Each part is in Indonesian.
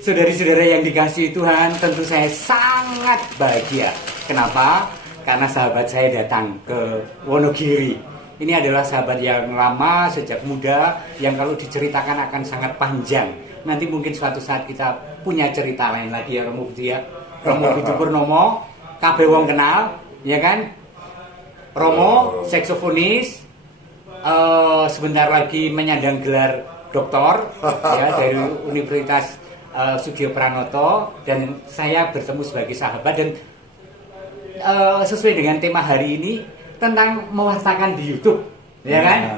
Saudari-saudara yang dikasihi Tuhan, tentu saya sangat bahagia. Kenapa? Karena sahabat saya datang ke Wonogiri. Ini adalah sahabat yang lama, sejak muda, yang kalau diceritakan akan sangat panjang. Nanti mungkin suatu saat kita punya cerita lain lagi ya Romo Budi ya. Romo Budi Purnomo, kabeh wong kenal, ya kan? Romo, saksofonis, sebentar lagi menyandang gelar doktor ya dari Universitas Sudio Pranoto, dan saya bertemu sebagai sahabat, dan sesuai dengan tema hari ini tentang mewartakan di YouTube, ya kan?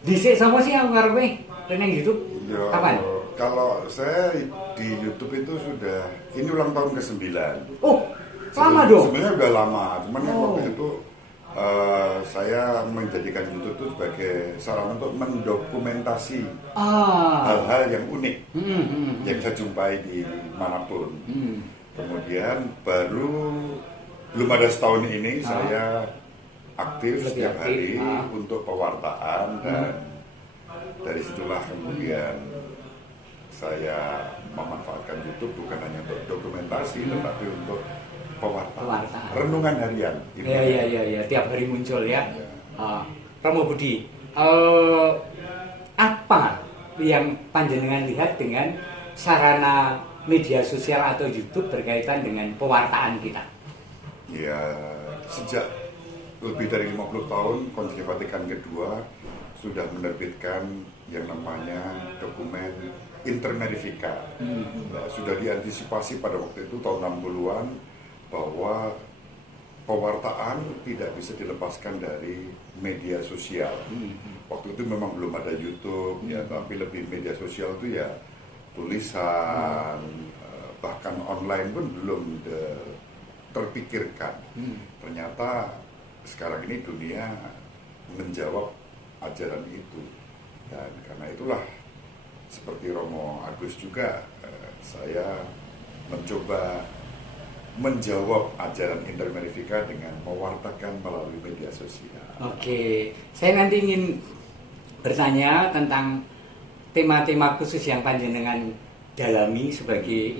Dhisik sama sih yang ngarepe nang YouTube? Kapan? Kalau saya di YouTube itu sudah, ini ulang tahun ke-9. Oh, lama dong. Sebenarnya udah lama, cuman kan waktu itu saya menjadikan YouTube itu sebagai sarana untuk mendokumentasi hal-hal yang unik yang saya jumpai di manapun. Kemudian belum ada setahun ini saya aktif setiap hari untuk pewartaan, dan dari situlah kemudian saya memanfaatkan YouTube bukan hanya untuk dokumentasi tetapi untuk pewartaan. Renungan harian. Iya, tiap hari muncul ya. Romo Budi, apa yang panjenengan lihat dengan sarana media sosial atau YouTube berkaitan dengan pewartaan kita? Ya, sejak lebih dari 50 tahun Konsili Vatikan kedua sudah menerbitkan yang namanya dokumen Intermedifica. Sudah diantisipasi pada waktu itu tahun 60-an bahwa pewartaan tidak bisa dilepaskan dari media sosial. Waktu itu memang belum ada YouTube ya, tapi lebih media sosial itu ya tulisan, bahkan online pun belum terpikirkan. Ternyata sekarang ini dunia menjawab ajaran itu, dan karena itulah seperti Romo Agus juga saya mencoba menjawab ajaran Intermedifica dengan mewartakan melalui media sosial. Oke, saya nanti ingin bertanya tentang tema-tema khusus yang panjenengan dalami sebagai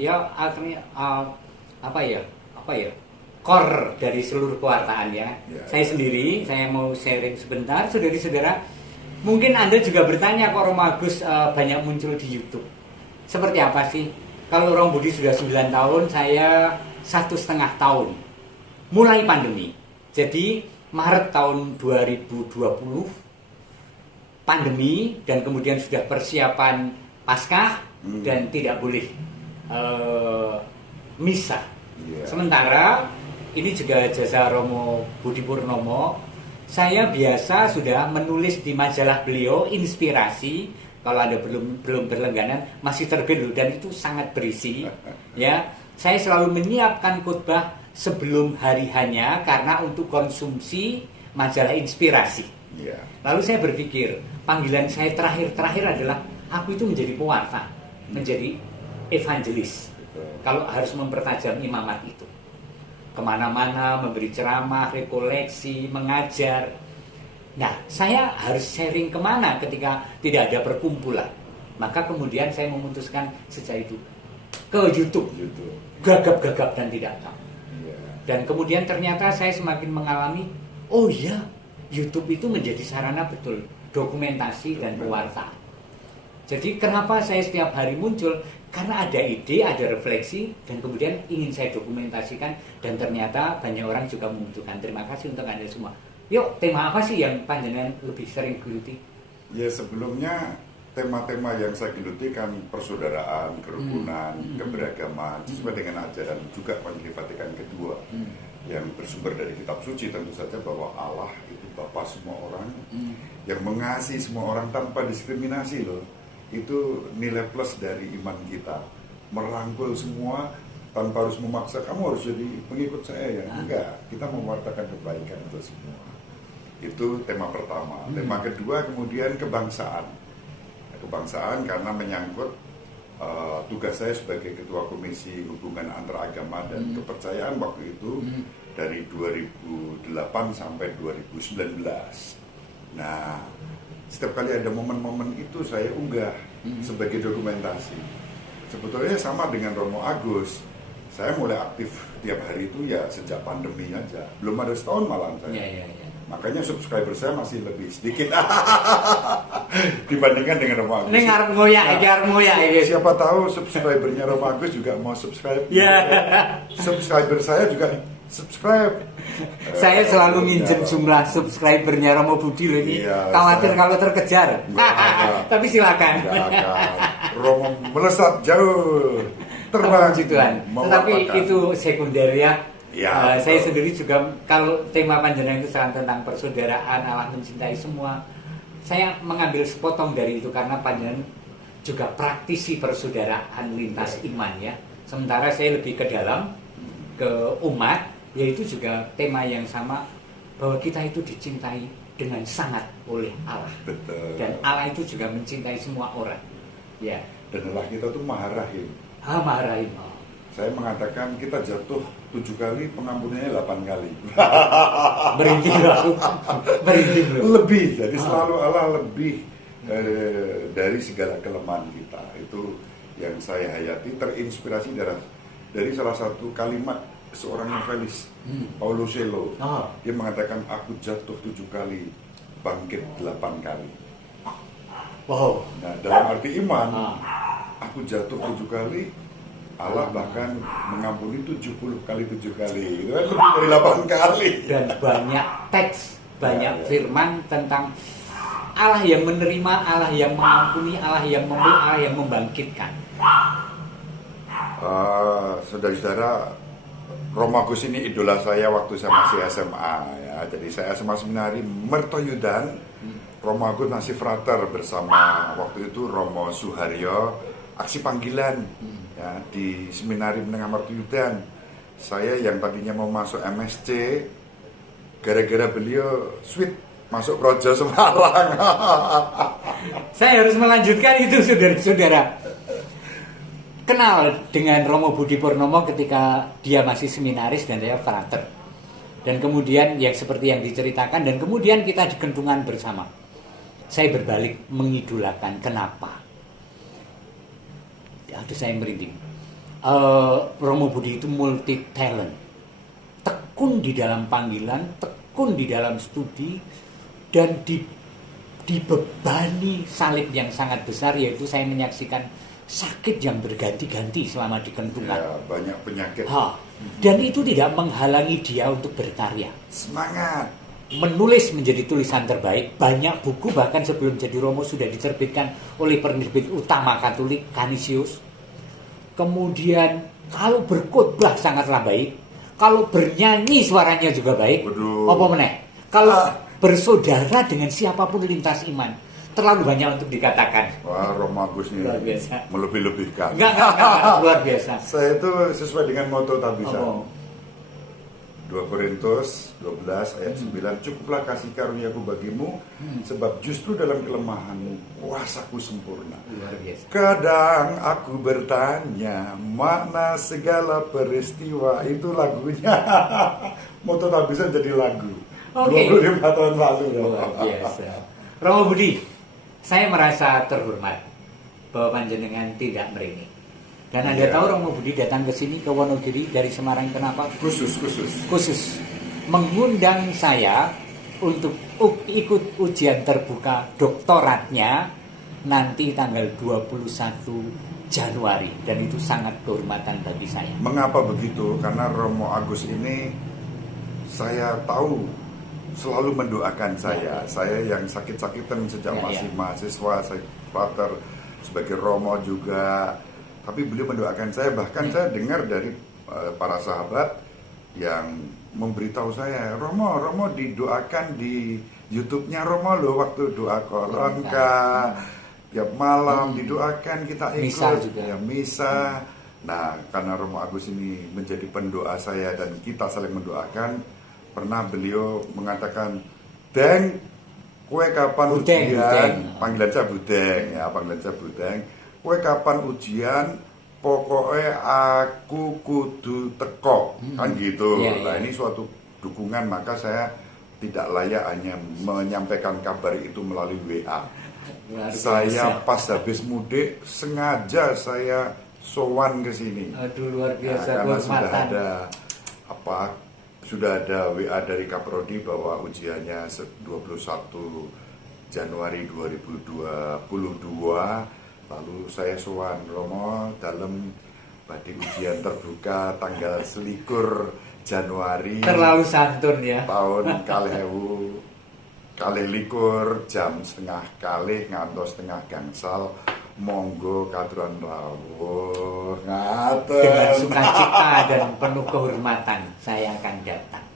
core dari seluruh pewartaan ya. Saya sendiri, saya mau sharing sebentar, saudari-saudara. Mungkin Anda juga bertanya kok Romo Agus banyak muncul di YouTube. Seperti apa sih? Kalau Romo Budi sudah 9 tahun, saya 1,5 tahun. Mulai pandemi. Jadi Maret tahun 2020 pandemi, dan kemudian sudah persiapan Paskah dan tidak boleh misa. Sementara ini juga jasa Romo Budi Purnomo. Saya biasa sudah menulis di majalah beliau Inspirasi. Kalau Anda belum berlangganan, masih terbit dan itu sangat berisi. Ya, saya selalu menyiapkan khotbah sebelum hari hanya karena untuk konsumsi majalah Inspirasi. Lalu saya berpikir, panggilan saya terakhir adalah aku itu menjadi pewarta, menjadi evangelis. Kalau harus mempertajam imamat itu, kemana-mana memberi ceramah, rekoleksi, mengajar. Nah, saya harus sharing kemana ketika tidak ada perkumpulan. Maka kemudian saya memutuskan sejak itu ke YouTube. Gagap-gagap dan tidak tahu. Dan kemudian ternyata saya semakin mengalami, oh iya, YouTube itu menjadi sarana betul dokumentasi dan pewartaan. Jadi kenapa saya setiap hari muncul? Karena ada ide, ada refleksi, dan kemudian ingin saya dokumentasikan, dan ternyata banyak orang juga membutuhkan. Terima kasih untuk Anda semua. Yuk, tema apa sih yang panjenengan lebih sering geluti? Ya, sebelumnya tema-tema yang saya geluti kan persaudaraan, kerukunan, keberagaman, sesuai dengan ajaran juga Konsili Vatikan kedua yang bersumber dari kitab suci. Tentu saja bahwa Allah itu Bapa semua orang, yang mengasihi semua orang tanpa diskriminasi loh. Itu nilai plus dari iman kita, merangkul semua tanpa harus memaksa kamu harus jadi pengikut saya ya. Enggak, kita mewartakan kebaikan untuk semua. Itu tema pertama. Tema kedua kemudian kebangsaan karena menyangkut tugas saya sebagai Ketua Komisi Hubungan Antaragama dan Kepercayaan waktu itu dari 2008 sampai 2019. Nah, setiap kali ada momen-momen itu saya unggah sebagai dokumentasi. sebetulnya sama dengan Romo Agus. Saya mulai aktif tiap hari itu ya sejak pandemi aja. Belum ada setahun malah saya. Ya. Makanya subscriber saya masih lebih sedikit dibandingkan dengan Romo Agus. Ini ngarep ngoyak, Siapa tahu subscribernya Romo Agus juga mau subscribe. Ya. Subscriber saya juga subscribe. Saya selalu minjem jumlah subscribernya Romo Budi loh ini. Iya, Khawatir kalau terkejar. Tapi silakan. Nggak akan. Romo melesat jauh, terbang. Tuhan. Tetapi itu sekunder ya. Ya, saya sendiri juga kalau tema panjenengan itu sangat tentang persaudaraan, Allah mencintai semua. Saya mengambil sepotong dari itu karena panjenengan juga praktisi persaudaraan lintas iman ya. Sementara saya lebih ke dalam, ke umat, yaitu juga tema yang sama bahwa kita itu dicintai dengan sangat oleh Allah. Betul. Dan Allah itu juga mencintai semua orang. Ya. Dan Allah kita tuh Maha Rahim. Maha Rahim. Saya mengatakan kita jatuh 7 kali, pengampunannya 8 kali. Berhenti. Lebih, jadi selalu Allah lebih dari segala kelemahan kita. Itu yang saya hayati, terinspirasi dari salah satu kalimat seorang novelis, Paulo Coelho. Dia mengatakan, aku jatuh 7 kali, bangkit 8 kali. Wow. Nah, dalam arti iman, aku jatuh 7 kali, Allah bahkan mengampuni 70 kali 7 kali. Itu kan lebih dari 8 kali. Dan banyak teks, banyak firman tentang Allah yang menerima, Allah yang mengampuni, Allah yang memberi, Allah yang membangkitkan. Saudara-saudara, Romo Agus ini idola saya waktu saya masih SMA ya. Jadi saya SMA Seminari Mertoyudan. Romo Agus masih frater bersama waktu itu Romo Suharyo, aksi panggilan ya, di Seminari Menengah Mertoyudan. Saya yang tadinya mau masuk MSc, gara-gara beliau sweet masuk Projo Semarang. Saya harus melanjutkan itu, saudara-saudara. Kenal dengan Romo Budi Purnomo ketika dia masih seminaris dan saya frater. Dan kemudian yang seperti yang diceritakan, dan kemudian kita di kentungan bersama. Saya berbalik mengidolakan. Kenapa? Aduh, saya merinding. Romo Budi itu multi talent, tekun di dalam panggilan, tekun di dalam studi, dan dibebani salib yang sangat besar, yaitu saya menyaksikan sakit yang berganti-ganti selama di kentungan. Ya, banyak penyakit. Dan itu tidak menghalangi dia untuk berkarya. Semangat. Menulis menjadi tulisan terbaik. Banyak buku bahkan sebelum jadi Romo sudah diterbitkan oleh penerbit utama Katolik, Canisius. Kemudian kalau berkhotbah sangatlah baik. Kalau bernyanyi suaranya juga baik. Apa meneh? Kalau bersaudara dengan siapapun lintas iman, terlalu banyak untuk dikatakan. Wah, Romo Agus ini melebih-lebihkan. Enggak, luar biasa. Saya itu sesuai dengan moto Tabisan. 2 Korintus 12 ayat 9, cukuplah kasih karuniaku bagimu, sebab justru dalam kelemahanmu kuasaku sempurna. Luar biasa. Kadang aku bertanya makna segala peristiwa. Itu lagunya. Moto Tabisan jadi lagu. 25 tahun lalu. Luar biasa. Romo Budi, saya merasa terhormat bahwa panjenengan tidak merengi. Dan Anda tahu Romo Budi datang ke sini, ke Wonogiri dari Semarang, kenapa? Khusus mengundang saya untuk ikut ujian terbuka doktoratnya nanti tanggal 21 Januari. Dan itu sangat kehormatan bagi saya. Mengapa begitu? Karena Romo Agus ini saya tahu selalu mendoakan saya. Saya yang sakit-sakitan sejak masih mahasiswa, saya frater sebagai Romo juga. Tapi beliau mendoakan saya, bahkan saya dengar dari para sahabat yang memberitahu saya, Romo didoakan di YouTube-nya Romo loh, waktu doa koronka tiap malam didoakan, kita ikut misa juga. Ya, misa. Nah, karena Romo Agus ini menjadi pendoa saya dan kita saling mendoakan, pernah beliau mengatakan, Deng, kue kapan ujian? Panggilan saya Budeng. Kowe kapan ujian, pokoknya aku kudu teko, kan gitu. Nah, ini suatu dukungan, maka saya tidak layak hanya menyampaikan kabar itu melalui WA. Saya pas habis mudik sengaja saya sowan ke sini. Aduh, luar biasa. Karena sudah kehormatan. ada WA dari Kaprodi bahwa ujiannya 21 Januari 2022. Lalu saya sowan Romo dalam badhe ujian terbuka tanggal 21 Januari. Terlalu santun ya. Tahun 2021 jam 1:30 ngantos 1:30 monggo katuran rawuh ngaten. Dengan sukacita dan penuh kehormatan saya akan datang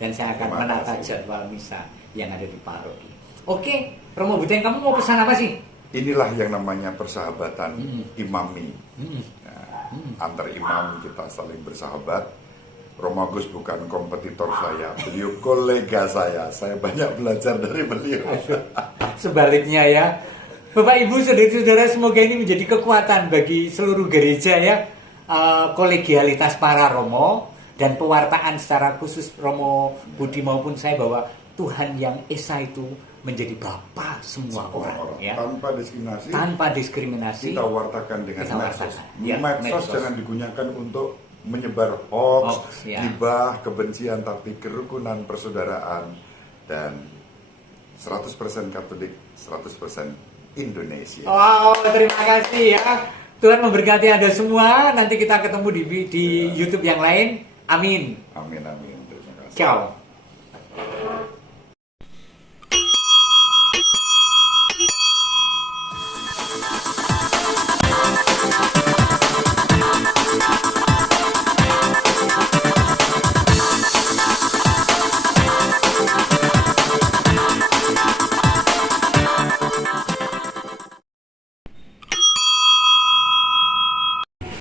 dan saya akan Terima menata kasih. jadwal misa yang ada di paroki. Oke, Romo Buteng, kamu mau pesan apa sih? Inilah yang namanya persahabatan imami. Mm-mm. Nah, antar imam kita saling bersahabat. Romo Agus bukan kompetitor saya, beliau kolega saya. Saya banyak belajar dari beliau. Sebaliknya ya, Bapak Ibu saudara-saudara, semoga ini menjadi kekuatan bagi seluruh gereja ya. Kolegialitas para Romo dan pewartaan secara khusus Romo Budi maupun saya bahwa Tuhan yang Esa itu menjadi Bapa semua orang ya. Tanpa diskriminasi. Kita wartakan dengan Kita medsos. wartakan. Ya, Medsos medsos. jangan digunakan untuk menyebar hoax, Hoax, ya. gibah, kebencian, tapi kerukunan, persaudaraan, dan 100% Katolik, 100% Indonesia. Wow, terima kasih ya. Tuhan memberkati Anda semua. Nanti kita ketemu di YouTube yang lain. Amin. Amin, amin. Terima kasih. Ciao.